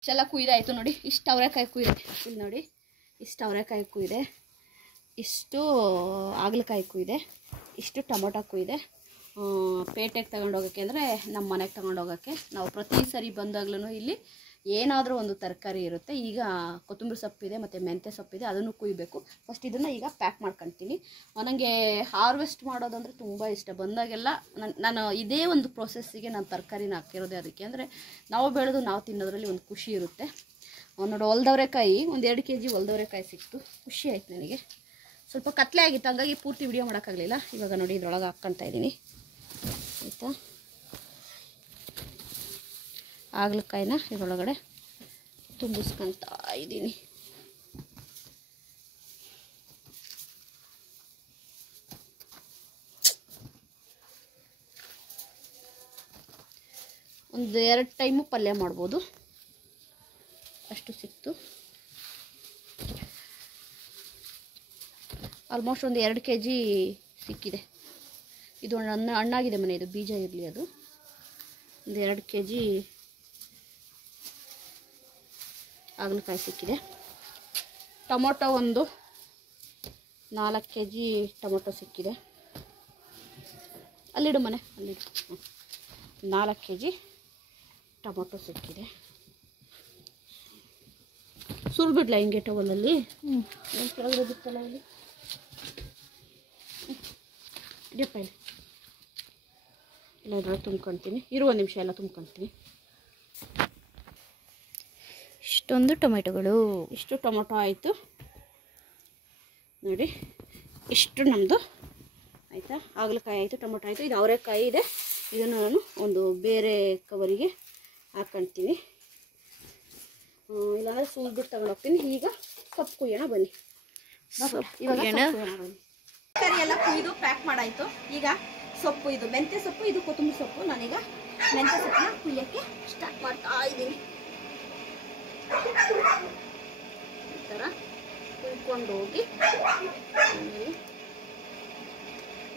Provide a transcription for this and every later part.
ಇಷ್ಟೆಲ್ಲ ಕುಯ್ದಾಯಿತು ನೋಡಿ. ಇಷ್ಟು ಅವರೆಕಾಯಿ ಕುಯ್ದೆ, ಇಲ್ಲಿ ನೋಡಿ ಇಷ್ಟು ಅವರೆಕಾಯಿ ಕುಯ್ದೆ, ಇಷ್ಟು ಹಾಗಲಕಾಯಿ ಕುಯ್ದೆ, ಇಷ್ಟು ಟೊಮೊಟೊ ಕುಯ್ದೆ. ಪೇಟೆಗೆ ತಗೊಂಡೋಗೋಕ್ಕೆ ಅಂದರೆ ನಮ್ಮ ಮನೆಗೆ ತಗೊಂಡೋಗೋಕ್ಕೆ. ನಾವು ಪ್ರತಿ ಸರಿ ಬಂದಾಗ್ಲೂ ಇಲ್ಲಿ ಏನಾದರೂ ಒಂದು ತರಕಾರಿ ಇರುತ್ತೆ. ಈಗ ಕೊತ್ತಂಬರಿ ಸೊಪ್ಪಿದೆ ಮತ್ತು ಮೆಂತ್ಯ ಸೊಪ್ಪಿದೆ, ಅದನ್ನು ಕುಯ್ಬೇಕು. ಫಸ್ಟ್ ಇದನ್ನು ಈಗ ಪ್ಯಾಕ್ ಮಾಡ್ಕೊತೀನಿ. ನನಗೆ ಹಾರ್ವೆಸ್ಟ್ ಮಾಡೋದಂದರೆ ತುಂಬ ಇಷ್ಟ. ಬಂದಾಗೆಲ್ಲ ನಾನು ಇದೇ ಒಂದು ಪ್ರೊಸೆಸ್ಸಿಗೆ ನಾನು ತರಕಾರಿನ ಹಾಕಿರೋದೆ. ಅದಕ್ಕೆ ಅಂದರೆ ನಾವು ಬೆಳೆದು ನಾವು ತಿನ್ನೋದ್ರಲ್ಲಿ ಒಂದು ಖುಷಿ ಇರುತ್ತೆ. ನೋಡಿ ಹೊಲ್ದವರೆಕಾಯಿ ಒಂದು 2 kg ಹೊಲ್ದವರೆಕಾಯಿ ಸಿಕ್ತು. ಖುಷಿ ಆಯ್ತು ನನಗೆ. ಸ್ವಲ್ಪ ಕತ್ಲೆ ಆಗಿತ್ತು, ಹಂಗಾಗಿ ಪೂರ್ತಿ ವಿಡಿಯೋ ಮಾಡೋಕ್ಕಾಗಲಿಲ್ಲ. ಇವಾಗ ನೋಡಿ ಇದ್ರೊಳಗೆ ಹಾಕ್ಕೊಳ್ತಾ ಇದ್ದೀನಿ, ಆಯಿತಾ. ಹಾಗಲಕಾಯಿನ ಇದರೊಳಗಡೆ ತುಂಬಿಸ್ಕೊಳ್ತಾ ಇದ್ದೀನಿ. ಒಂದು 2 ಟೈಮು ಪಲ್ಯ ಮಾಡ್ಬೋದು, ಅಷ್ಟು ಸಿಕ್ತು. ಆಲ್ಮೋಸ್ಟ್ ಒಂದು 2 kg ಸಿಕ್ಕಿದೆ. ಇದು ಹಣ್ಣಾಗಿದೆ ಮನೆ, ಇದು ಬೀಜ ಇರಲಿ. ಅದು ಒಂದು 2 kg ಹಾಗಲಕಾಯಿ ಸಿಕ್ಕಿದೆ. ಟೊಮೊಟೊ ಒಂದು 4 kg ಟೊಮೊಟೊ ಸಿಕ್ಕಿದೆ. ಅಲ್ಲಿಡು ಮನೆ, ಅಲ್ಲಿಡು. 4 kg ಟೊಮೊಟೊ ಸಿಕ್ಕಿದೆ. ಸುರಿಬಿಡ್ಲ ಹಿಂಗೆ ಟವಲಲ್ಲಿ? ಏನು ಕೆಳಗಡೆ ಬಿತ್ತಲ್ಲ ಇಲ್ಲಿ. ಇಡಪ್ಪ ಇಲ್ಲಿ ಎಲ್ಲ ಇದ್ರೊಳಗೆ ತುಂಬ್ಕೊಳ್ತೀನಿ. ಇರುವ ನಿಮಿಷ ಎಲ್ಲ ತುಂಬ್ಕೊಳ್ತೀನಿ. ಇಷ್ಟೊಂದು ಟೊಮೆಟೊಗಳು, ಇಷ್ಟು ಟೊಮೊಟೊ ಆಯಿತು ನೋಡಿ. ಇಷ್ಟು ನಮ್ಮದು ಆಯಿತಾ. ಹಾಗಲಕಾಯಿ ಆಯಿತು, ಟೊಮೊಟೊ ಆಯಿತು. ಇದು ಅವರೆಕಾಯಿ ಇದೆ. ಇದನ್ನು ನಾನು ಒಂದು ಬೇರೆ ಕವರಿಗೆ ಹಾಕ್ಕೊಳ್ತೀನಿ, ಇಲ್ಲಾಂದರೆ ಸುಲ್ಬಿಟ್ಟು ತಗೊಂಡೋಗ್ತೀನಿ. ಈಗ ಸೊಪ್ಪು ಕುಯ್ಯೋಣ ಬನ್ನಿ. ಇವಾಗ ತರಕಾರಿ ಎಲ್ಲ ಕುಯ್ದು ಪ್ಯಾಕ್ ಮಾಡಾಯಿತು. ಈಗ ಸೊಪ್ಪು, ಇದು ಮೆಂತ್ಯ ಸೊಪ್ಪು, ಇದು ಕೊತ್ತಂಬರಿ ಸೊಪ್ಪು. ನಾನೀಗ ಮೆಂತ್ಯ ಸೊಪ್ಪನ್ನ ಕುಯ್ಯೋಕ್ಕೆ ಸ್ಟಾರ್ಟ್ ಮಾಡ್ತಾ ಇದ್ದೀನಿ. ಈ ಥರ ಕುಯ್ಕೊಂಡು ಹೋಗಿ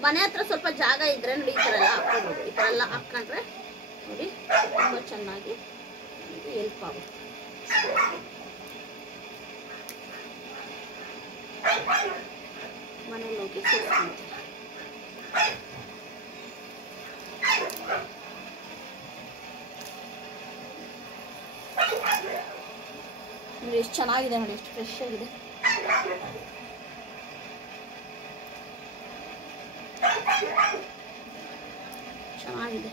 ಮನೆ ಹತ್ರ ಸ್ವಲ್ಪ ಜಾಗ ಇದ್ರೆ ನೋಡಿ ಈ ಥರ ಎಲ್ಲ ಹಾಕ್ಕೊಬೋದು. ಈ ಥರ ಎಲ್ಲ ಹಾಕ್ಕೊಂಡ್ರೆ ನೋಡಿ ತುಂಬ ಚೆನ್ನಾಗಿ ಹೆಲ್ಪ್ ಆಗುತ್ತೆ. ಮನೇಲಿ ಹೋಗಿ ಸೇರಿಸ್ಕೊಂಡು ನೋಡಿ ಎಷ್ಟು ಚೆನ್ನಾಗಿದೆ, ನೋಡಿ ಎಷ್ಟು ಫ್ರೆಶ್ ಆಗಿದೆ. ಚೆನ್ನಾಗಿದೆ.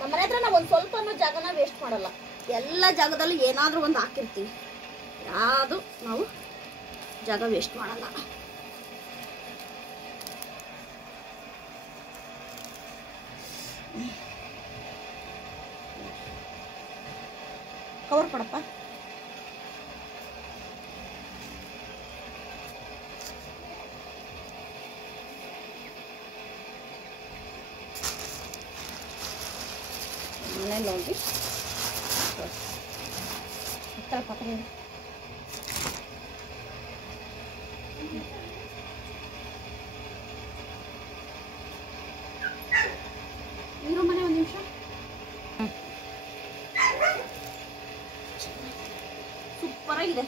ನಮ್ಮನೆ ಹತ್ರ ನಾವು ಒಂದು ಸ್ವಲ್ಪನೂ ಜಾಗನ ವೇಸ್ಟ್ ಮಾಡಲ್ಲ. ಎಲ್ಲ ಜಾಗದಲ್ಲೂ ಏನಾದರೂ ಒಂದು ಹಾಕಿರ್ತೀವಿ. ಯಾವುದು ನಾವು ಜಾಗ ವೇಸ್ಟ್ ಮಾಡಲ್ಲ. ಕವರ್ ಕೊಡಪ್ಪ. ಮನೇಲಿ ಹೋಗಿ ಪಕ್ಕದ ಇರೋ ಮನೆ ಒಂದು ನಿಮಿಷ. ಸೂಪರ್ ಆಗಿದೆ.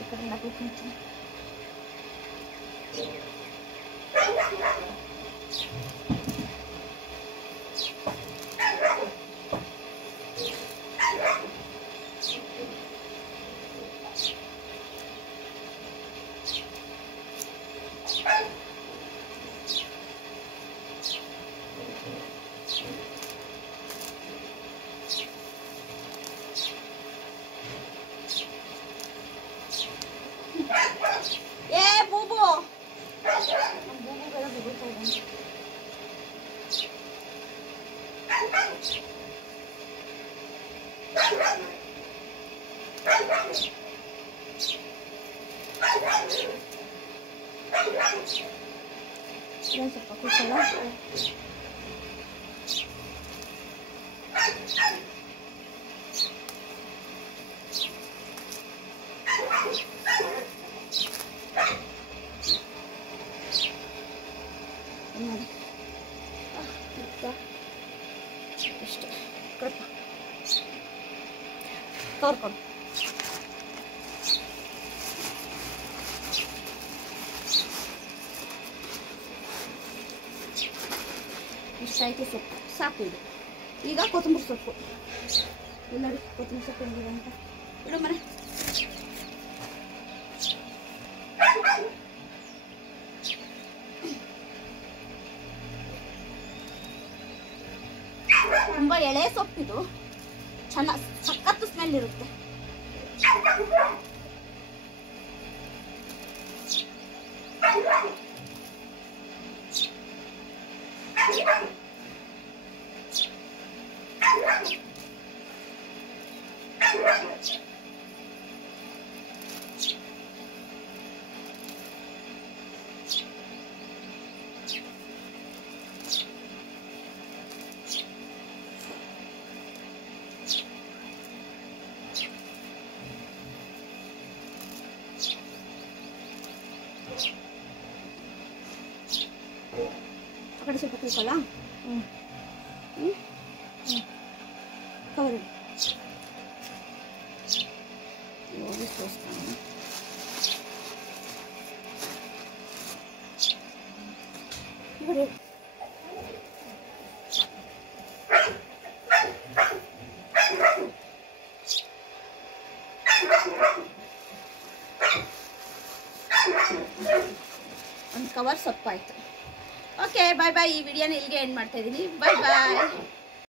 ಈ ಕಡೆ ಹಾಕ್ಲಿಕ್ಕೆ ಇದೊಂದು ಸ್ವಲ್ಪ ಕುಯ್ಕೊಳ್ಳ. ಇಷ್ಟು ಕೊಡಪ್ಪ, ತೋರ್ಕೊಂಡು ಇಷ್ಟಾಯ್ತು ಸೊಪ್ಪು ಸಾಕು. ಇದು ಈಗ ಕೊತ್ತಂಬರಿ ಸೊಪ್ಪು ಇಲ್ಲ ನೋಡಿ, ಕೊತ್ತಂಬರಿ ಸೊಪ್ಪು ಹೆಂಗಿದೆ ಅಂತ ಇಡು ಮನೆ. ತುಂಬ ಎಳೆ ಸೊಪ್ಪಿದು, ಚೆನ್ನಾಗಿ ಸಖತ್ತು ಸ್ಮೆಲ್ ಇರುತ್ತೆ. ಆ ಕಡೆ ಸ್ವಲ್ಪ ಕುಯ್ಕೊಳ್ಳ. ಕವರ್ ಹೋಗಿ ತೋರಿಸ್ತಾನೆ. ನೋಡಿ ಒಂದು ಕವರ್ ಸೊಪ್ಪಾಯಿತು. ಓಕೆ ಬಾಯ್ ಬಾಯ್. ಈ ವಿಡಿಯೋನ ಇಲ್ಲಿಗೆ ಎಂಡ್ ಮಾಡ್ತಾ ಇದ್ದೀನಿ. ಬಾಯ್ ಬಾಯ್.